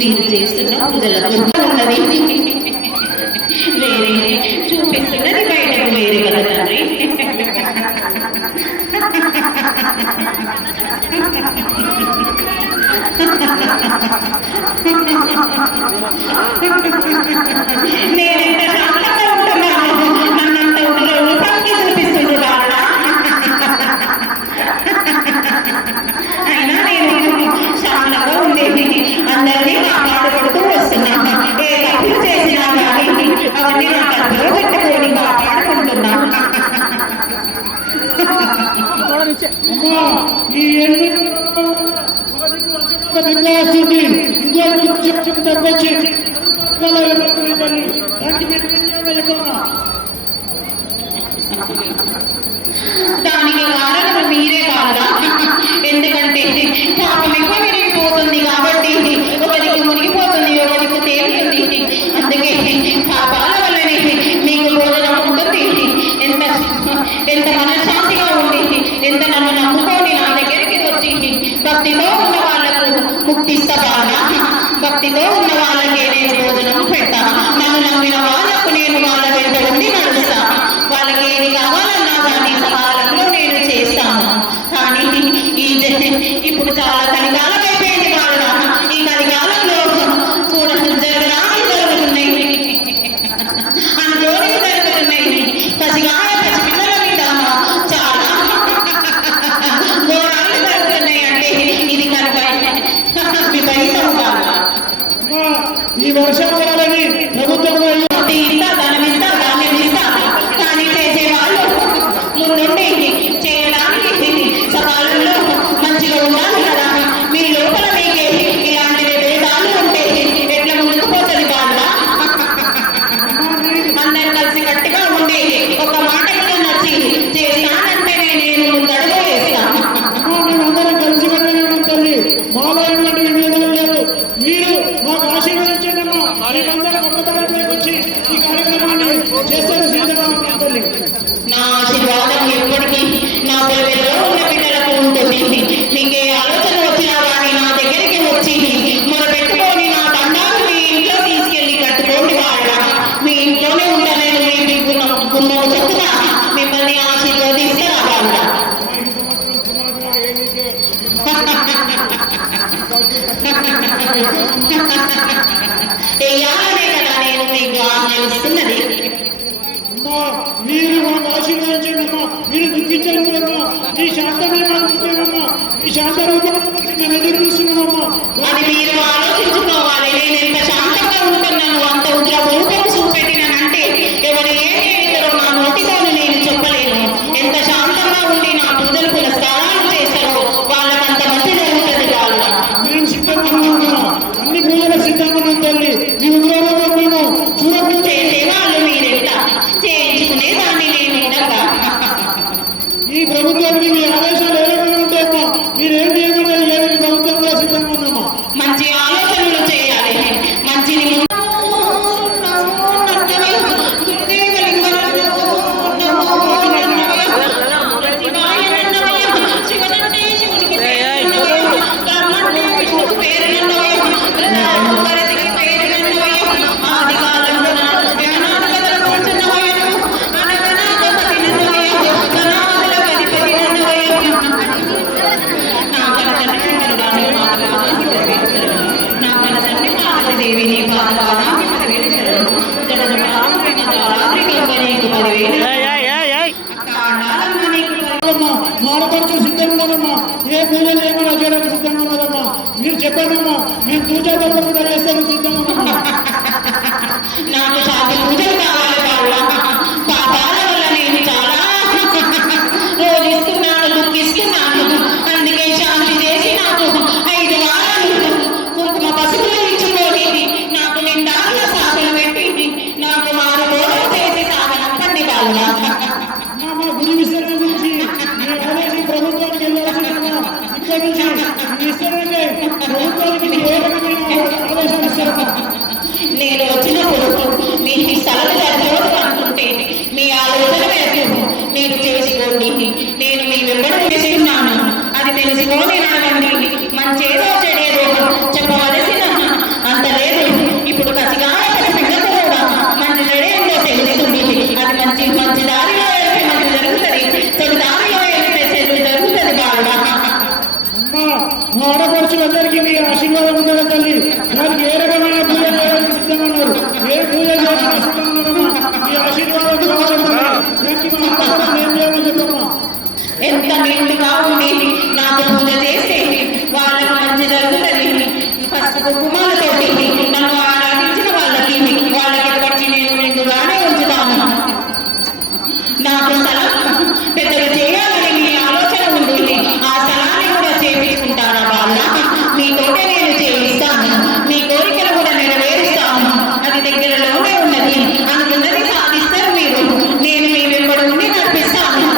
మీరు చేస్తున్న పూజలకు ఉన్నది వేరే, చూపిస్తున్నది బయటకు వేరే కదా తండ్రి. నేనెంత శాంతంగా ఉంటున్నాను, నన్నంత పక్కి చూపిస్తుంది బాగా. అయినా నేను శాంతంగా ఉండేది, అందరినీ కాపాడుకుంటూ వస్తున్నాను. ఏ తప్పులు చేసినా కానీ అవన్నీ నా కథలో పెట్టుకొని కాపాడుకుంటున్నాను. దానికి కారణం మీరే కాదా? ఎందుకంటే పాపం ఎక్కువ విరిగిపోతుంది కాబట్టి ఒకరికి మునిగిపోతుంది, ఒకరికి తేలుతుంది. అందుకే పాపాల వల్లనే మీకు భోజనం ఉంటుంది. ఎంత మనశ్శాంతిగా ఉండి, ఎంత నన్ను నమ్ముకొని నా దగ్గరికి వచ్చి భక్తితో ఉన్న వాళ్ళకు ముక్తిస్తా బాగా. భక్తితో ఉన్న వాళ్ళకే నేను భోజనం పెడతా. నన్ను నమ్మిన వాళ్ళకు నేను వాళ్ళ వెంట ఉండి నడుస్తా. వాళ్ళకి ఏది కావాలన్నా కానీ సకాలంలో నేను చేస్తాను. కానీ ఇప్పుడు చాలా కలికాలం అయిపోయింది వాళ్ళ. ఈ కలికాలంలో కూడా జరగడానికి జరుగుతున్నాయి, అనుకోని జరుగుతున్నాయి. పసిపిల్లల మీద చాలా ఘోరాలు జరుగుతున్నాయి. అంటే ఇది కనుక విపరీతం కాదు. ఈ వర్షాకాలని ప్రభుత్వం ధనమిస్తా, ధాన్యం ఇస్తా, కానీ చేసేవాళ్ళు ముందుండి చేయడానికి సకాలంలో మంచిగా ఉండాలి కదా. మీ లోపల మీకే ఇలాంటి భేదాలు ఉంటే ఎట్లా ముందుకుపోతుంది బాగా? అందరు కలిసి గట్టిగా ఉండి ఒక మాట కూడా నచ్చి చేస్తానంటేనే నేను ముందడుగు వేస్తాను. మేమందరం కలిసి కట్టలేము తల్లి, మాలో ఎటువంటి విభేదాలు లేవు. మీరు మాకు ఆశీర్వదించండమ్మా. మేమందరం ఒక్క తరగతిలోకి వచ్చి ఈ కార్యక్రమాన్ని చేస్తారు సిద్ధంగా ఉన్నాం తల్లి. నా ఆశీర్వాదం ఎప్పటికీ నా పిల్లల్లో ఉన్న బిడ్డలకు ఉంటుంది. మీకే ఆలోచన వచ్చినా కానీ నా దగ్గరికి వచ్చి మొదలుపెట్టుకొని నా దండాలు మీ ఇంట్లో తీసుకెళ్ళి కట్టుకోండి వాళ్ళ. మీ ఇంట్లోనే ఉండలేను, మీ గుమ్మకు చెప్తున్నా మిమ్మల్ని ఆశీర్వదిస్తారా వాళ్ళ. వెయ్యాలనే కదా నేను మీకు ఆహ్వానిస్తున్నది. మీరు మాకు ఆశీర్వదించండమ్మా. మీరు దుఃఖించలేదమ్మా. ఈ శాంతమే మాకు ముఖ్యమమ్మా. ఈ శాంత రూపాన్ని మేము ఎదురు చూస్తున్నామమ్మా. అది మీరు ఆలోచించుకోవాలి. నేను ఎంత శాంతంగా ఉంటున్నాను, అంత ఉగ్ర రూపం చూపెట్టినంటే ఎవరు ఏం చేస్తారో నా నోటితోనే నేను చెప్పలేను. ఎంత శాంతంగా ఉండి నా పూజలు పురస్కారాలు చేస్తారో వాళ్ళకంత మంచి జరుగుతుంది వాళ్ళ. మేము సిద్ధంగా ఉన్నాం, అన్ని పూజలకు సిద్ధంగా ఉన్నాం తల్లి. మీ ఉగ్రరూపం మేము చూడకుండా చేసేవాళ్ళు మీరెంత చేయించుకునేదాన్ని నేను విధంగా. ఈ ప్రభుత్వానికి మీ ఆదేశాలు ఏ రకంగా ఉంటాయమ్మా? మీరేం చేయమనేది లేదు, ప్రభుత్వంలో సిద్ధంగా ఉన్నామా? మంచి ఆలోచనలు చేయాలి, మంచిని మాడపడుతూ సిద్ధంగా ఉన్నదమ్మా. ఏ పూజలు ఏమైనా చేయడానికి సిద్ధంగా ఉన్నదమ్మా. మీరు చెప్పండమ్మా, మేము పూజా తప్పకుండా చేస్తాను సిద్ధంగా ఉన్నామా. నాకు చాలా పూజలు కావాలి వాళ్ళ. పాపాల వల్ల నేను చాలా రోధిస్తున్నాను, దుఃఖిస్తున్నాను. అందుకే శాంతి చేసి నాకు 5 వారాలు కుంకుమ పసుపులు ఇచ్చుకొని నాకు నిండాగా సాగులు పెట్టి నాకు మారు రోజులు చేసి సాగనంపండి వాళ్ళ. మా గురి విస్తరణ గురించి మీ ఆదేశం ప్రభుత్వానికి వెళ్ళాల్సిందమ్మా. ఇక్కడ నుంచి విస్తరణే ప్రభుత్వానికి ఏ రకమైన ఆదేశాలు ఇస్తారమ్మా? నేను వచ్చినప్పుడు మీ స్థలం సరిపోదు అనుకుంటే మీ ఆలోచన మేరకు మీరు చేసుకోండి. నేను మీ వెంబడి చేస్తున్నాను, అది తెలుసుకొని నడవండి. మంచేదో చెడేదో చెప్పవలసిన ఆశీర్వాదం ఉండాలి తల్లి. దానికి ఏ రకమైన పూజ చేయడానికి సిద్ధమన్నారు, ఏ పూజ చేయడానికి సిద్ధమన్నారమ్మా. ఈ ఆశీర్వాదం కావాలమ్మా. దానికి మా ఆడపడుచులు ఏం చేయాలని చెప్పమ్మా. ఎంత నిండుగా ఉండి నాకు పూజ చేస్తే వాళ్ళకి మంచి జరుగుతుంది. పసుపు కుంకుమాలతోటి నన్ను ఆరాధించిన వాళ్ళకి ఎప్పటికీ నేను నిండుగానే ఉంచుతాను. నాకు స్థలం పెద్దగా చేయాలని మీ ఆలోచన ఉంది. ఆ స్థలాన్ని కూడా చేపించుకుంటారా వాళ్ళ? మీతోటే నేను చేయిస్తాను. మీ కోరికలు కూడా నెరవేరుస్తాను. అది దగ్గరలోనే ఉన్నది. అనుకున్నది సాధిస్తారు మీరు. నేను మీ వెంబడి ఉండి నడిపిస్తాను.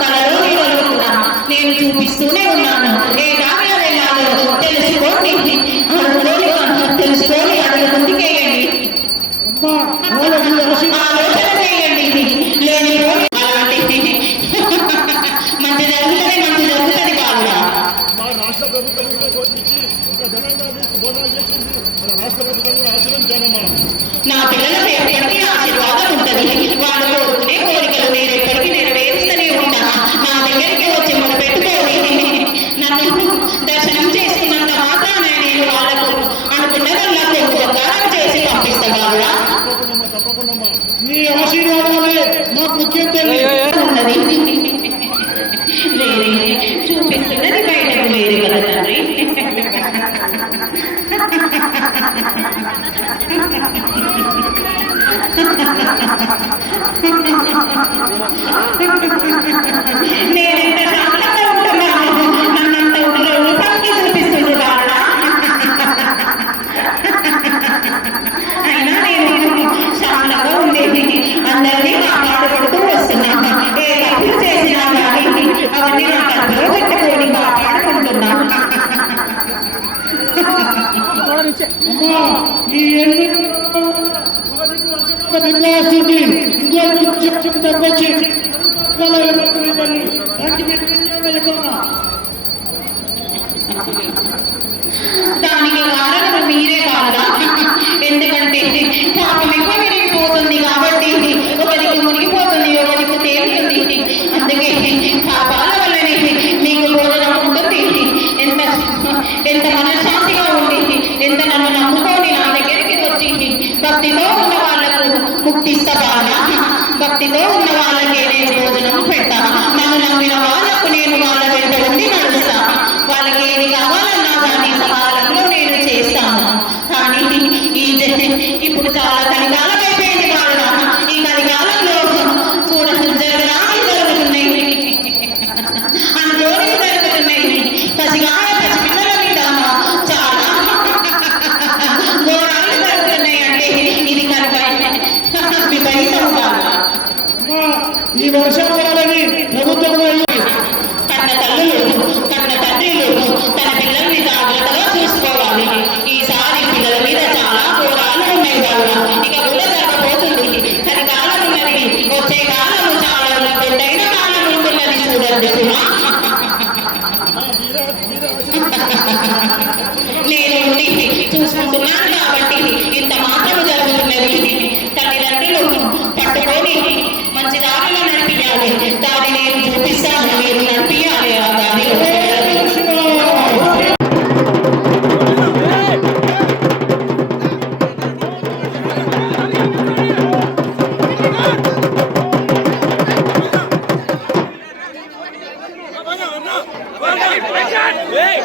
కలలో నీడలో కూడా నేను చూపిస్తూనే ఉన్నాను. ఏ దారిలో వెళ్ళాలో తెలుసుకోండి. తెలుసుకొని అడుగు ముందుకేయండి. అమ్మా వాళ్ళకి ఆలోచన చేయండి. లేని అలాంటి మంచి జరుగుతుంది కాదురా. మా రాష్ట్ర ప్రభుత్వం ఇచ్చి ఒక ఘనంగా మీకు బోనాలు చేసింది. మన రాష్ట్ర ప్రభుత్వం ఆశీర్వదించానమ్మా. నా పిల్లలకు ఎప్పటికీ ఆశీర్వాదం ఉంటుంది. వాళ్ళు కోరుకునే కోరికలు నేను ఎప్పటికీ నెరవేరుస్తూనే ఉంటా. నా దగ్గరికి వచ్చి మొదలు పెట్టుకోని నన్ను దర్శనం చేసుకున్నంత మాత్రాన నేను వాళ్ళకు అనుకున్న వాళ్ళకు ఉపకారం చేసి పంపిస్తాను. తప్పకుండా నీ ఆశీర్వాదాలే మాకు ముఖ్యం తల్లి. ఉన్నది వేరే చూపిస్తున్నది బయటకు వేరే కదా తండ్రి. నేనెంత శాంతంగా ఉంటున్నాను. నన్నంత రూపానికి చూపిస్తుంది వాళ్ళ. అయినా నేను శాంతంగా ఉండేది. అందరినీ కాపాడుకుంటూ వస్తున్నాను. ఏ తప్పులు చేసినా కానీ అవన్నీ నా కథలో పెట్టుకొని కాపాడుకుంటున్నాను. అమ్మా ఈ ఎన్ని వస్తుంది. ఇంకో కొంచెం తగ్గొచ్చి దానికి చెప్పమ్మా. దానికి కారణం మీరే కాదా? ఎందుకంటే పాపం ఎక్కువ విరిగిపోతుంది కాబట్టి ఒకరికి మునిగిపోతుంది, ఒకరికి తేలుతుంది. అందుకే పాపాల వల్లనే మీకు భోజనం ఉంటుంది. ఎంత మనశ్శాంతిగా ఉండి, ఎంత నన్ను నమ్ముకొని నా దగ్గరికి వచ్చి భక్తితో ఉన్న వాళ్ళకు ముక్తిస్తానా? భక్తితో ఉన్న వాళ్ళకే నేను భోజనం పెడతా. నన్ను నమ్మిన వాళ్ళకు నేను వాళ్ళ వెంట ఉండి నడుస్తా. వాళ్ళకి ఏది కావాలన్నా కానీ సకాలంలో నేను చేస్తాను. కానీ ఇప్పుడు చాలా కలికాలం అయిపోయింది వాళ్ళ. ఈ కలికాలంలో జరగడానికి జరుగుతున్నాయి, అనుకోని జరుగుతున్నాయి. పసిపిల్లల మీద చాలా ఘోరాలు జరుగుతున్నాయి. అంటే ఇది కనుక విపరీతం కాదు. ఈ వర్షాకాలని ప్రభుత్వం కన్న తల్లులు కన్న తండ్రులు తన పిల్లల్ని జాగ్రత్తగా చూసుకోవాలి. ఈసారి పిల్లల మీద చాలా ఘోరాలు ఉన్నాయి వాళ్ళ. ఇక కూడా జరగబోతుంది. కానీ కాలం ఉన్నది. వచ్చే కాలము చాలా దొడ్డైన కాలం ఉంటున్నది. చూడండి సుమా. నేను ఉండి చూసుకుంటున్నాను కాబట్టి ఇంత మాత్రము జరుగుతున్నది. తల్లిదండ్రులు పట్టుకొని మంచి దారిలో నడిపించాలి. దాన్ని నేను చూపిస్తాను, మీరు నడిపించాలి ఆ దారిలో. Hey!